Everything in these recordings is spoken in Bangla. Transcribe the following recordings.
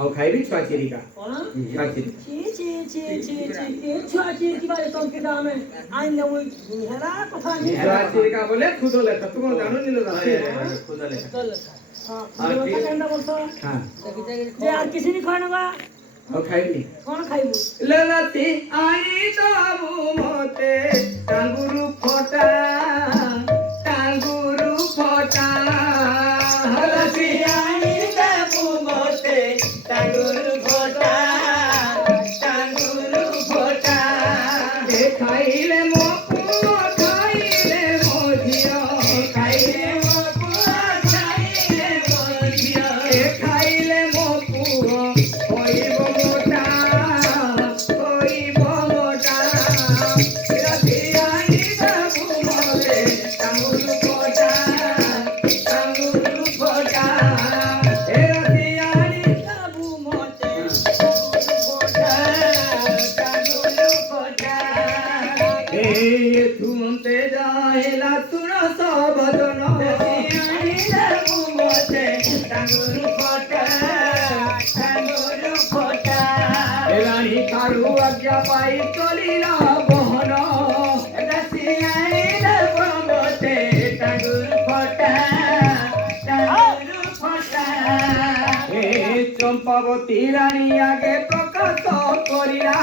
ଆଉ ଖାଇବି ଛୁଆ ଚିରିକା କଣ ଛୁଆ ଚିରି ଛି ଛି ଛି ଛି ଛି ଏ ଛୁଆ ଚିରି କିବା ସଂକିତା ଆମେ ଆଇନ ନେବୁ ହେରା କଥା ନି ଛୁଆ ଚିରିକା ବୋଲେ खुद ଲେଖା ତୁ କଣ ଜାଣୁ ନିଲ ଦାସି खुद ଲେଖା हां खुद ଲେଖା କେନ୍ତା बोलतो हां जे आ किसी नि खानबा ଆଉ ଖାଇବି कौन खाइबू ललती आई दबु मते टांगुरु फटा ललती आई दबु मते टांगुरु फटा ए खाइले मो पुओ खाइले मो झियो खाइले मो पुओ खाइले मो झियो ए खाइले मो पुओ होइबो मोटा होइबो मोटा ललती आई दबु मते टांगुरु फटा ए ललती आई दबु मते तुमते जाहेला तुण सबदन रानी कारू आज्ञा पाई चलिला बहन चंपावती रानी आगे प्रकाश करिला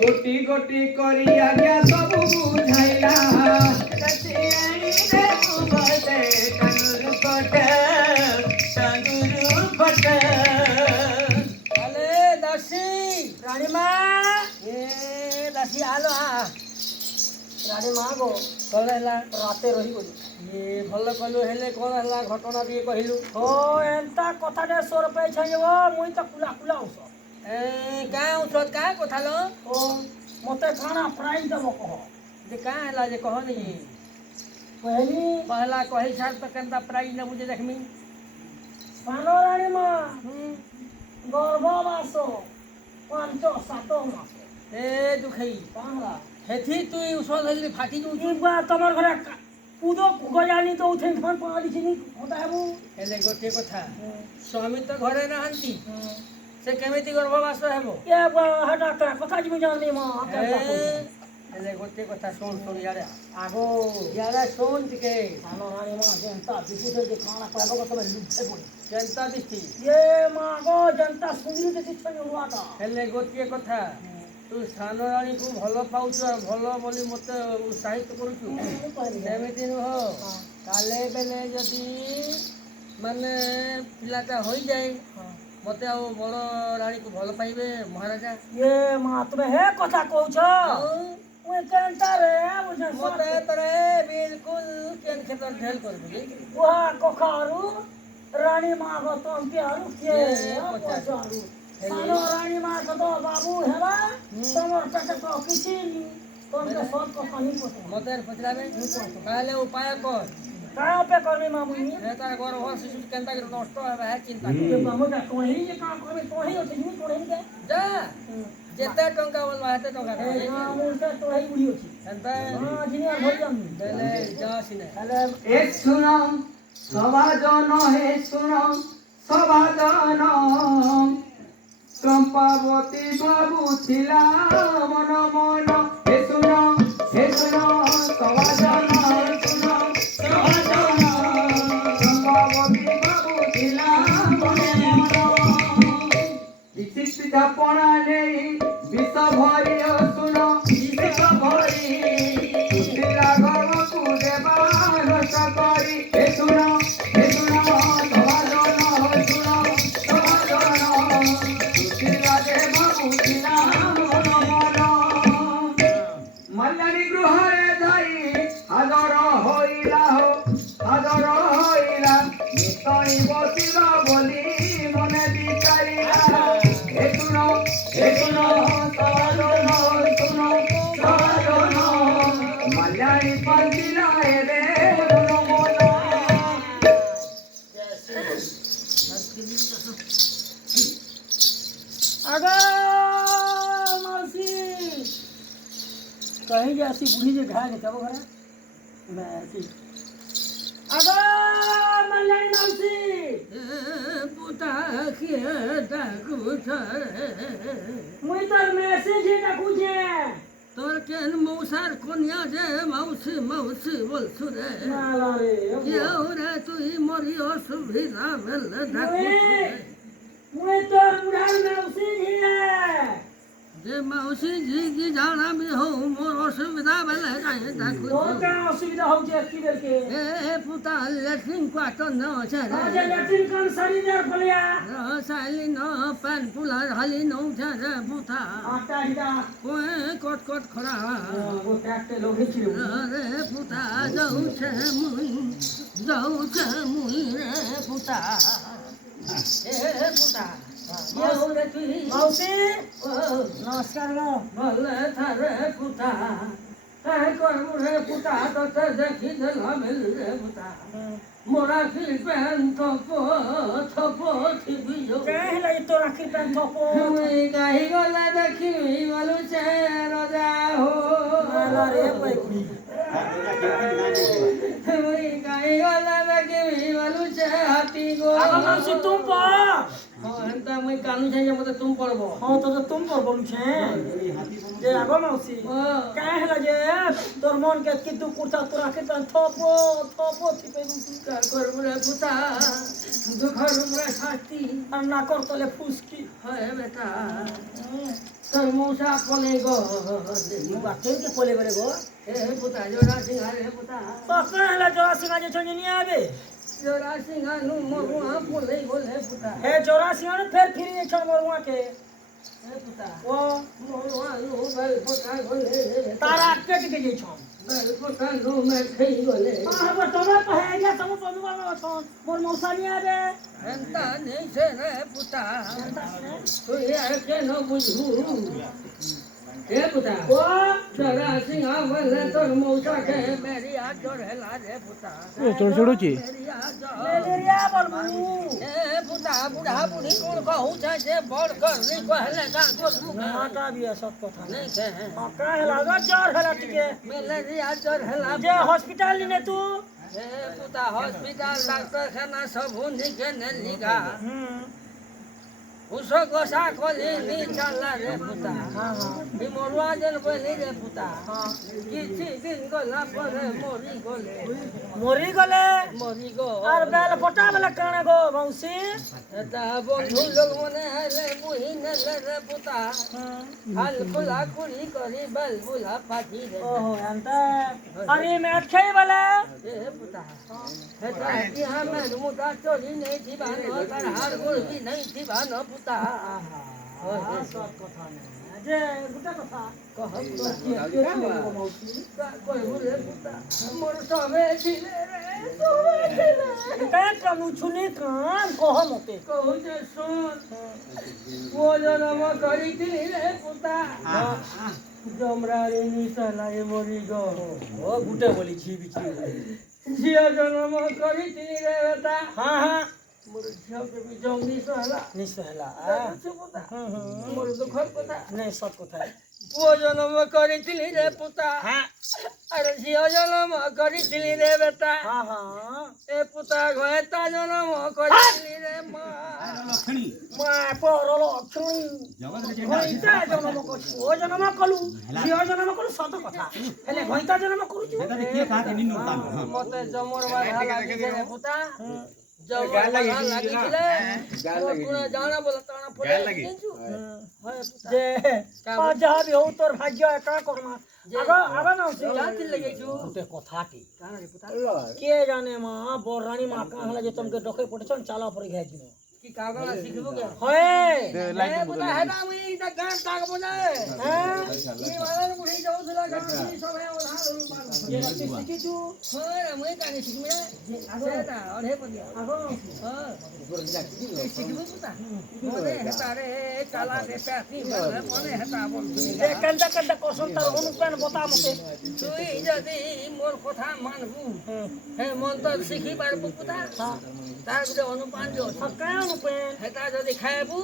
गोटी गोटी करी आज्ञा सब बुझाइला अले दासी रानी मां ए दासी आलो आ रानी मां गो कल हला राते रही बोली ये भल कलु हेले कोन हला घटना दिए कहिलु ओ एंता कथा दे 100 रुपया छजेबो मुई त कुला कुला उस का औषध का कथा लो ओ मते खाना प्राइस दबो कह जे का हला जे कह नहीं कहली पहला कहि छाड़ त केनता प्राइस न बुझे देखमी सानो रानी मां गर्भवास 5-7 मास ए दुखई काहला हेथी तू औषध हेली फाटी दउ ई बा तमर घरे कूदो गजानी तो उठे फोन पाड़ी छिनी हटाबू हेले गोटे कथा स्वामी तो घरे नहंती से केमिति गर्भवास हेबो ए हटा कथा जिमि जानी मां हेले गोटे कथा सुन सुन यारे आगो यारे सुन के सानो रानी मां जनता दिसि जे खाना कहबो को तमे लुटे पड़ी जनता दिसि ये मां गो जनता सुंदरी ते छन हुआटा हेले गोटे कथा तू सानो रानी को भल पाउछ भल बोली मते उत्साहित करूछु सेमिति न हो काले बेले जदी माने पिलाटा होई जाए मते आ बड़ रानी को भल पाइबे महाराजा ये मां तुमे हे कथा कहूछ ओए केनता रे बुझ मते तरे बिल्कुल केन खेतर ढेल करबी ओहा कोखारू रानी मां गो तुम के आरु के पचारू सानो रानी मां कतो बाबू हेबा तमर पेट को किछि तुम के सब को पानी पते मते पचलाबे काले उपाय कर का पे करबे मामू एता गर्भ शिशु केनता के नष्ट हेबा है चिंता के मामू का कोही जे का करबे तोही होते नी कोही के जा जेते टंका बोलबा हेते टंका दे मामू से तोही बुढ़ी होची एंता हां जिनिया भर जाम देले जा सिने हेले ए सुनो सबाजन हे सुनो सबाजन चंपावती बाबू थिला मन मन हे सुनो सबाजन सुनो सबाजन चंपावती बाबू थिला मन मन ପିଠା ପଣା ନେଇ ବିଷ ଭରି ଶୁଣ ବିଷ ଭରି ସୁଶୀଳା ଘରକୁ ଦେବା ନଷ୍ଟ କରି ଏ ଶୁଣ ସଭାଜନ ଶୁଣ ସଭାଜନ ସୁଶୀଳା ଦେବାକୁ ସିନା ମନ ମନ ମଲ୍ଲାରୀ ଗୃହରେ ଯାଇ ଆଦର ହୋଇଲା ନିତଣି ବସିବା ବୋଲି ମନେ ବିଚାରିଲା ଏ ଶୁଣ ସଭାଜନ ଶୁଣ ସଭାଜନ ମଲ୍ଲାରୀ ପାଞ୍ଚିଲା ଏବେ ମନ ମନ आगा मासी कहीं जैसी बुढ़ी जे घा के तब घरा मासी आगा मल्लारी मासी पुता के डाकू मुई तर मैसेज हे डाकू जे তোর কেন মৌসার কন্যা যে মাউসি বল সুরে না রে ওরে তুই মরি অসুবিধা মেলে ডাকু मुझे तो बुढ़ान मौसी जी है जे मौसी जी की जाना भी हो मोर असुविधा भले काहे देखो तो का असुविधा हो जे की बेर के ए पुता लेट्रिन क्वार्टर न छे रे जे लेट्रिन कौन सारी देर बलिया साली न पेन पुला हाली न छे रे पुता आटा हिदा ओए कोट खड़ा वो टैक्टे लोगे छी रे पुता जाऊ छे मुई रे पुता ए पुता मौसी नमस्कार भले थारे पुता काहे करमु रे पुता तो देखी देला मिल रे पुता मोरा की पेन थपो थिबी जो काहे लाई तो राखी पेन थपो मुई काहे गला देखी मालू छे राजा हो माला रे पैकुड़ी मुई काहे गला देखी मालू छे हाथी गो आगा मौसी तुम पा एंता मैं कानू चाहिए मते तुम पड़बो हां तो तुम पड़बो छे जे आगो मौसी काहे हला जे तोर मन के कि तू कुर्ता तो राखे त थपो थिपे तू कर रे पुता दुखर रे शास्ति अन्ना कर तले फुसकी है बेटा तोर मौसा पले गो बाटे के पले बरे गो ए पुता जोरा सिंह रे पुता तो कहला जोरा सिंह जे छनी आबे जोरा सिंह नु मरुआ बोले पुता हे जोरा सिंह ने फिर छन मरुआ के हे पुता ओ मरुआ नु बल पुता बोले तारा के जे छन बल पुता नु में खई बोले हां वो तोरा तो है या सब पनुवा में छन मोर मौसानी आबे एंता नहीं से रे पुता तू ये के न बुझू ए पुता ओ जोरा सिंह बोले तोर मौसा के मेरी हाथ जोड़ेला रे पुता ओ तोर छोड़ो छी मेरिया बोलबू ए पुता बुढ़ा बुढ़ी कोन कहू छै जे बड़ कर नी कहले का कर माता भी सब कथा नहीं के कहे लागा जोर हला टिके मेलेरिया जोर हला जे हॉस्पिटल ने तू ए पुता हॉस्पिटल डॉक्टर खाना सब हुनी के ने लिखा उसो गोसा कोली नी चला रे पुता हां बिमोरवा जन बोली रे पुता किछि दिन गला पर मोरी गो और बेल फोटा वाला काने गो मौसी एता बंधु लोग मने आले मुही ने रे पुता हाल खुला कुड़ी करी बेल बुला पाठी रे ओहो अंता अरे मैं खेई वाला ए पुता एता कि हम मुदा चोरी नहीं दीवान कर हार गोल भी नहीं दीवान पुता सब कथा ने जे गुटा कथा कह मौसी कोई बोले पुता मोर सबे छिले रे का कनु छुने कान कह मते कहू जे सुन वो जन्म करी थी रे पुता जमरा रे निसला ए मोरी गो ओ गुटे बोली छी बिची जिया जन्म करी थी रे बेटा हां हां मोर झिया के भी जम निसला मोर दुखर कथा नहीं सब कथा वो जन्म करिथिली रे पुता हां अरे झिया जन्म करिथिली रे बेटा हां हां ए पुता गयता जन्म करिथिली रे मां लक्ष्मी मां पर लक्ष्मी गयता जन्म करू ओ जन्म कलु झिया जन्म कलु सत कथा हेले गयता जन्म करू छु के का के निनु मते जमर बाधा लागे रे पुता ଗାଁ ଲାଗି ଲାଗିଥିଲେ ଗାଁ ଲାଗି ଜାଣା ବୋଲା ତାଣା ଗାଁ ପଡେ ଲାଗି। ଯେ ଯାହା ବି ହଉ ତୋର ଭାଗ୍ୟ ଏକା କର୍ମା ଆଗ ନା ଜାତି ଲାଗିଛୁ ଗୋଟେ କଥାଟି କିଏ ଜାନେ ମା ବରାଣୀ ମା କାଁ ହେଲା ଯେ ତମକେ ଡକେଇ ପଠେଛନ୍ ଚାଲା ପରେ ଘାଇଯିବ কি কাগলা শিখবো কে হয় বুটা হেডা আমি তা গান তাক বনায় হ্যাঁ এই মালার মুড়ি যাউছলা গান সব হে ওধা ধরু পান যে রাতি শিখিছু হয় আমি কানে শিখমি রে সেটা অধে পদিয়া আগো হ্যাঁ শিখবো বুটা মনে হেতা রে চালা দে প্যাতি মনে হেতা বল দে কান্দা কান্দা কোসন তার অনুপ্রাণ বতা মতে তুই যদি মোর কথা মানবু হে মন তো শিখি পারবু বুটা তার গুলো অনুপ্রাণ দিও কায় অনুপ্রাণ হেতা যদি খাইবু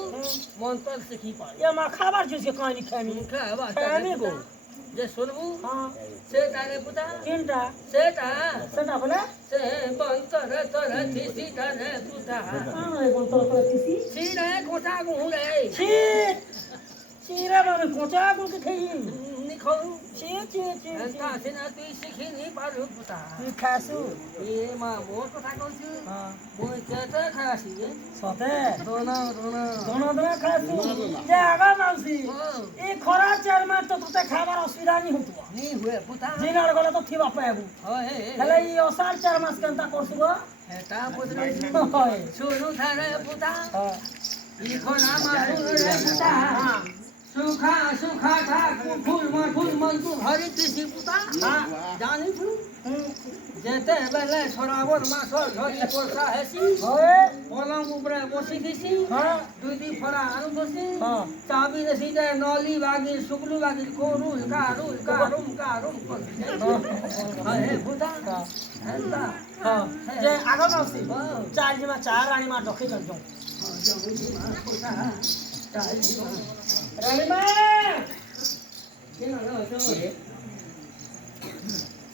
মন তো শিখি পার এ মা খাবার জুসে কানি খানি খাবার খানি গো যে শুনবু হ্যাঁ সেটা রে বুটা কিনটা সেটা বলে সে বন্তর তোর তিসি রে বুটা হ্যাঁ বন্তর তোর তিসি ছিরে কোটা গু রে ছিরে মানে কোটা গু কে খাই নিখো ছি তা সেনা তুই শিখি নি পারু বুটা তুই খাসু এ মা মোর কথা কইছু হ্যাঁ মই কেতে খাসি সতে দোনা খাসু যে আগা মাউসি এই খরা চার মাস তো তোতে খাবার অসুবিধা নি হতো নি হুয়ে বুটা জিনার গলে তো থিবা পাইবু হয় হেলে এই অসার 4 মাস কেনতা করছু গো হেটা বুঝলি হয় শুনু থারে বুটা হ্যাঁ ই খরা মাসুর রে বুটা সুখা সুখা ঠাকুর ফুল মন তু হরি তিসি পুতা জানি তু যেতে বেলে সরাবর মাস ধরি বর্ষা হেসি পলং উপরে বসি দিছি দুই দি ফরা আনু বসি চাবি দেছি যে নলি বাগি শুকলু বাগি করুল কারুম হে পুতা হেতা যে আগো মাসি চার জিমা চার রানী মা ডকে জঞ্জং রানীমা কেন না তো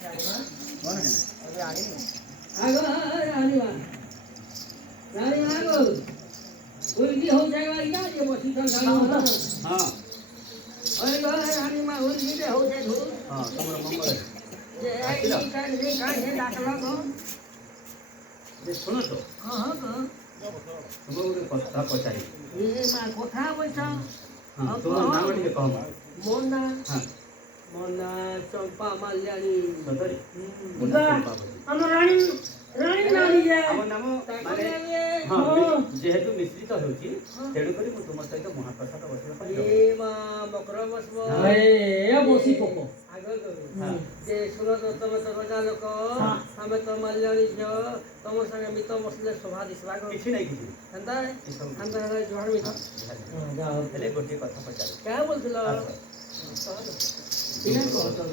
রানীমা কোন है अभी आगे आगो रानीमा गो उल्टी हो जाएगा क्या ये मछली का गाना हां अरे गो रानीमा उल्टी दे हो जाए धू हां तुम्हारा मंगल ये आई का है डाकला गो ये सुनो तो हां गो तुमको কথা পচাই এ মা কথা বলছো হ্যাঁ তোমার নাম টিকে কম মোনা হ্যাঁ মোনা চম্পা মাল্যানি সদরি মোনা আমার রানী নামি যে আমার নাম মানে হ্যাঁ যেহেতু মিশ্রিত ହେଉଛି তেড়ু কৰি মই তোমাৰ সৈতে মহাপ্ৰসাদ বসিব পাৰিম এ মা বকর বসবো এ বসি পকো আগে যে সুরত তুমি তো রজা লোক আমি তো মাল্যানি ঝিও তোমার সঙ্গে মিত বসলে শোভা দিছবা কিছু নাই কিছু এন্তা এন্তা জোহার মিত যাও তাহলে গোটে কথা পচার কে বলছিল ইনা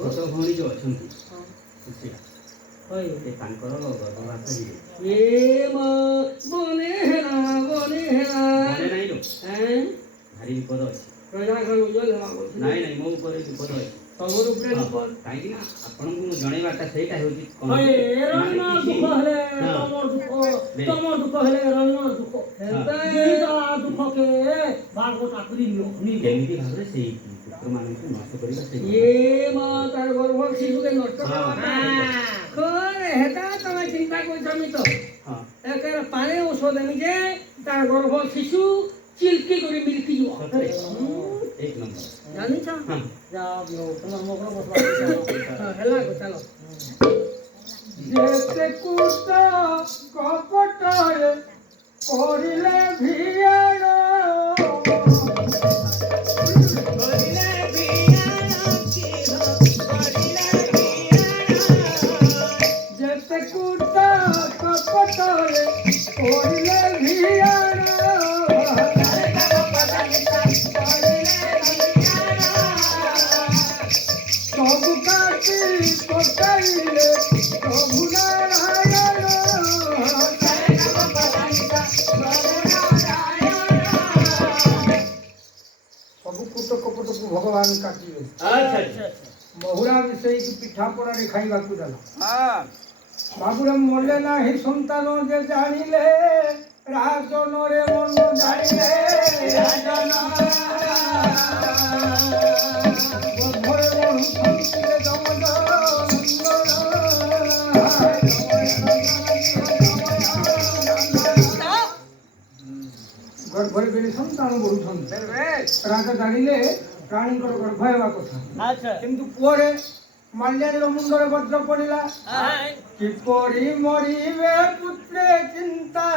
কত ভণি যে অছন্তি খুশিয়া হয় এ তাঙ্কর গর্ভবাস হে এ মা বনে হেলা বনে নাই লো হ্যাঁ ভারি বিপদ আছে রজা ঘর উজ্জ্বল হওয়া নাই ମୋ ଉପରେ ବିପଦ ଅଛି ତମର ଉପରେ ବିପଦ କାହିଁକି ନା ଆପଣଙ୍କୁ ମୁଁ ଜଣେଇବାଟା ସେଇଟା ହେଉଛି ଏ ରଣମା ଦୁଃଖ ହେଲେ ତମର ଦୁଃଖ ହେଲେ ରଣମା ଦୁଃଖ ଏଇଟା ଦୁଃଖ କେ ଭାଗବତ ଆକରି ନି କେମିତି ଭାବରେ ସେଇ ପୁତ୍ରମାନଙ୍କୁ ନଷ୍ଟ କରିବା ସେଇ ଏ ମା ତାର ଗର୍ଭ ଶିଶୁକେ ନଷ୍ଟ କରିବା କୋରେ ହେଟା ତମେ ଚିନ୍ତା କରୁଛ ମିତ ହଁ ଏକର ପାଣି ଔଷଧ ଦେମି ଯେ ତାର ଗର୍ଭ ଶିଶୁ ଚିଲକି କରି ମିଲକି ଯିବ एक नंबर जानी छ हां जा तुम्हार मोकरो बसवा हेला को चलो जेते कुत कपट कोरिले भियानो कोरिले भियानो की हो कोरिले भियानो जेते कुत कपट कोरिले भियानो सब काटी पकाइले प्रभु नारायण सब कुट कपट को भगवान काटिले अच्छा अच्छा बहुरा विषय की पिठा पड़ा रे खाइबा को देला हां बाबूराम मरले ना हे संतान जे जानिले राजन रे मन जानिले राजन ପ୍ରାଣ ବଢୁଛନ୍ତି। ବେଶ ବେଶ ରାଜା ଜାଣିଲେ ରାଣୀଙ୍କର ଗର୍ଭ ହେବା କଥା। ଆଚ୍ଛା କିନ୍ତୁ ପୁଅରେ ମାଲ୍ୟାଣୀର ମୁଣ୍ଡରେ ବଜ୍ର ପଡ଼ିଲା। ହାଁ କିପରି ମରିବେ ପୁତ୍ରେ ଚିନ୍ତା